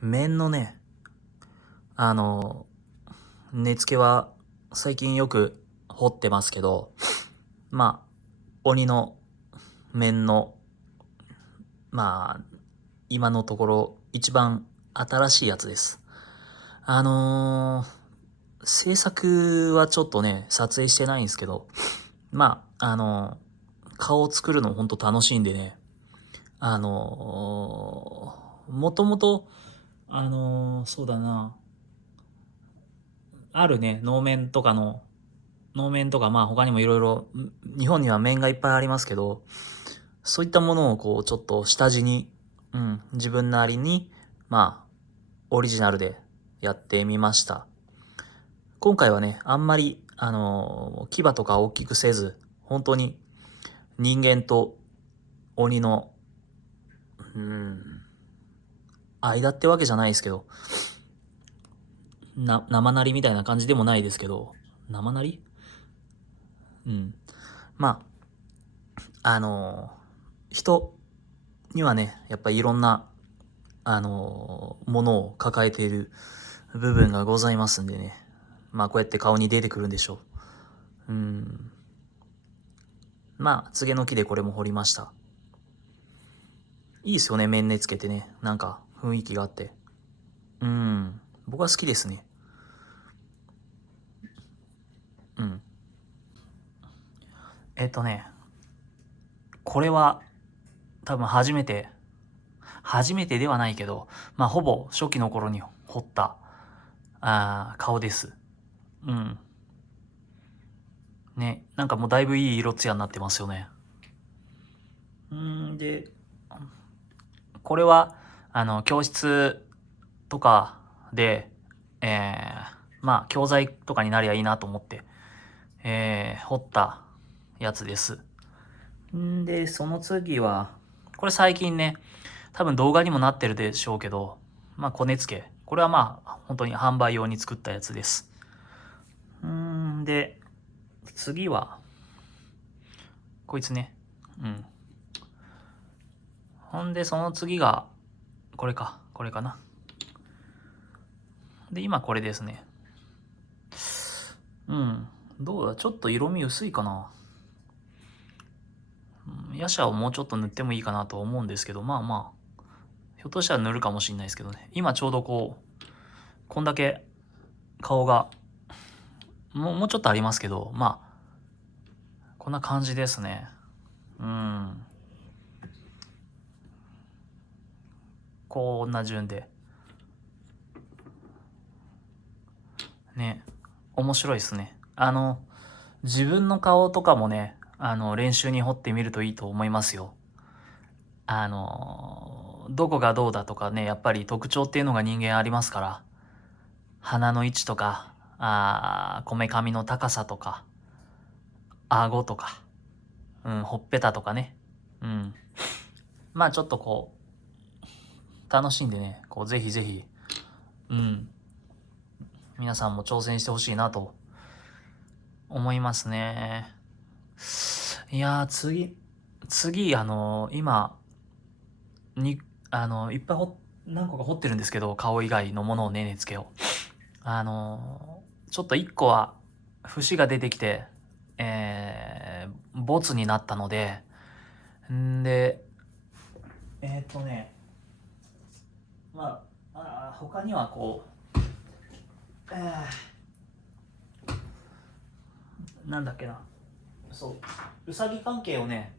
面のね、あの、根付けは最近よく掘ってますけど、まあ、鬼の面の、まあ、今のところ一番新しいやつです。制作はちょっとね、撮影してないんですけど、顔を作るのほんと楽しいんでね、もともと、そうだな、あるね、能面とかまあ他にもいろいろ、日本には面がいっぱいありますけど、そういったものをこうちょっと下地に、自分なりに、まあ、オリジナルでやってみました。今回はね、あんまり、牙とか大きくせず、本当に人間と鬼の、うん、間ってわけじゃないですけど、生なりみたいな感じでもないですけど、生なりうん。まあ、人にはね、やっぱりいろんな、ものを抱えている部分がございますんでね。まあ、こうやって顔に出てくるんでしょう。まあ、柘植の木でこれも彫りました。いいですよね、面根つけてね。なんか、雰囲気があって。僕は好きですね。うん。えっとね、これは多分初めてではないけど、まあ、ほぼ初期の頃に彫った、顔です。うん。ね、なんかもうだいぶいい色艶になってますよね。で、これは、教室とかで、まあ、教材とかになりゃいいなと思って、彫ったやつです。で、その次は、これ最近ね、多分動画にもなってるでしょうけど、まあ、コネ付け。これはまあ、本当に販売用に作ったやつです。で、次は、こいつね。うん。ほんで、その次が、これか。これかな。で、今これですね。どうだちょっと色味薄いかな。ヤシャをもうちょっと塗ってもいいかなと思うんですけど、まあまあ、ひょっとしたら塗るかもしれないですけどね。今ちょうどこんだけ顔が、もうちょっとありますけど、まあ、こんな感じですね。こんな順で。ね。面白いですね。自分の顔とかもね、練習に彫ってみるといいと思いますよ。どこがどうだとかね、やっぱり特徴っていうのが人間ありますから、鼻の位置とか、こめかみの高さとか、顎とか、ほっぺたとかね。うん。まあちょっと楽しんでね、ぜひぜひ、うん、皆さんも挑戦してほしいなと思いますね。いやー、次、今、に、いっぱい何個か掘ってるんですけど、顔以外のものをね、根付けを。ちょっと一個は、節が出てきて、ボツになったので、で、ま他にはなんだっけな。そう、うさぎ関係をね、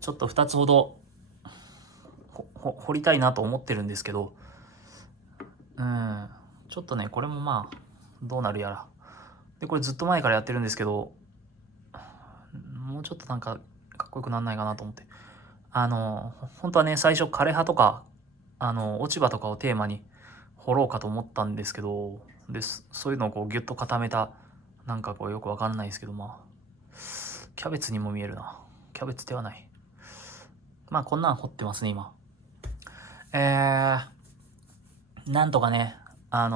ちょっと2つほど掘りたいなと思ってるんですけど、ちょっとね、これもまあ、どうなるやら。で、これずっと前からやってるんですけど、もうちょっとなんか、かっこよくなんないかなと思って。本当はね、最初枯葉とか、落ち葉とかをテーマに掘ろうかと思ったんですけど、そういうのをギュッと固めた、なんかよくわかんないですけど、まあ、キャベツにも見えるな。キャベツではない。まあ、こんなん掘ってますね、今。なんとかね、な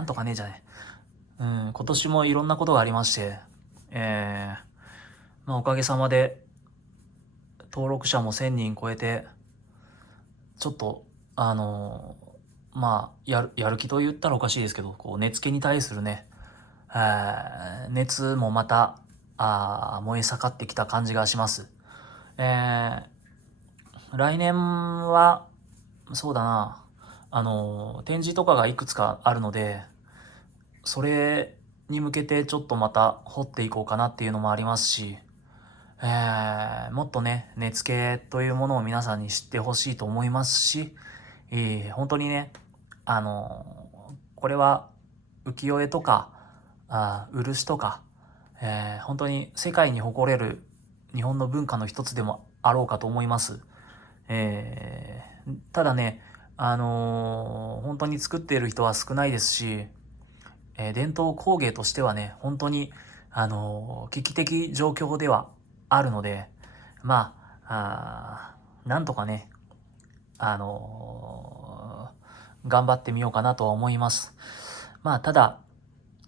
んとかねじゃね。今年もいろんなことがありまして、まあ、おかげさまで登録者も1000人超えて、ちょっとあの、やる気と言ったらおかしいですけど、こう、寝つきに対するね、熱もまた、燃え盛ってきた感じがします。来年は、そうだな、展示とかがいくつかあるので、それに向けてちょっとまた掘っていこうかなっていうのもありますし、もっとね、寝つけというものを皆さんに知ってほしいと思いますし、本当にね、これは浮世絵とか、漆とか、本当に世界に誇れる日本の文化の一つでもあろうかと思います。ただね、本当に作っている人は少ないですし、伝統工芸としてはね、本当に、危機的状況ではあるので、なんとかね、あの頑張ってみようかなとは思います。ただ、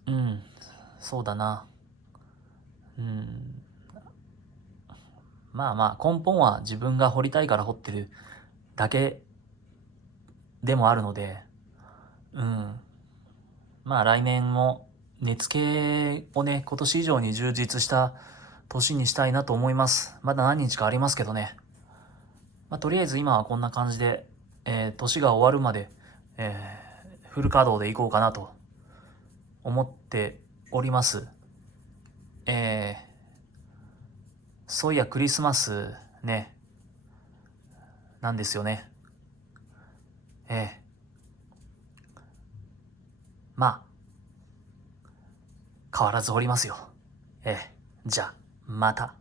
うん、そうだな。うん、根本は自分が掘りたいから掘ってるだけでもあるので、うん、来年も寝付けをね、今年以上に充実した年にしたいなと思います。まだ何日かありますけどね。とりあえず今はこんな感じで、年が終わるまで、フル稼働でいこうかなと思っております。えー、そういやクリスマスね、なんですよね。えまあ、変わらずおりますよ。じゃあ、また。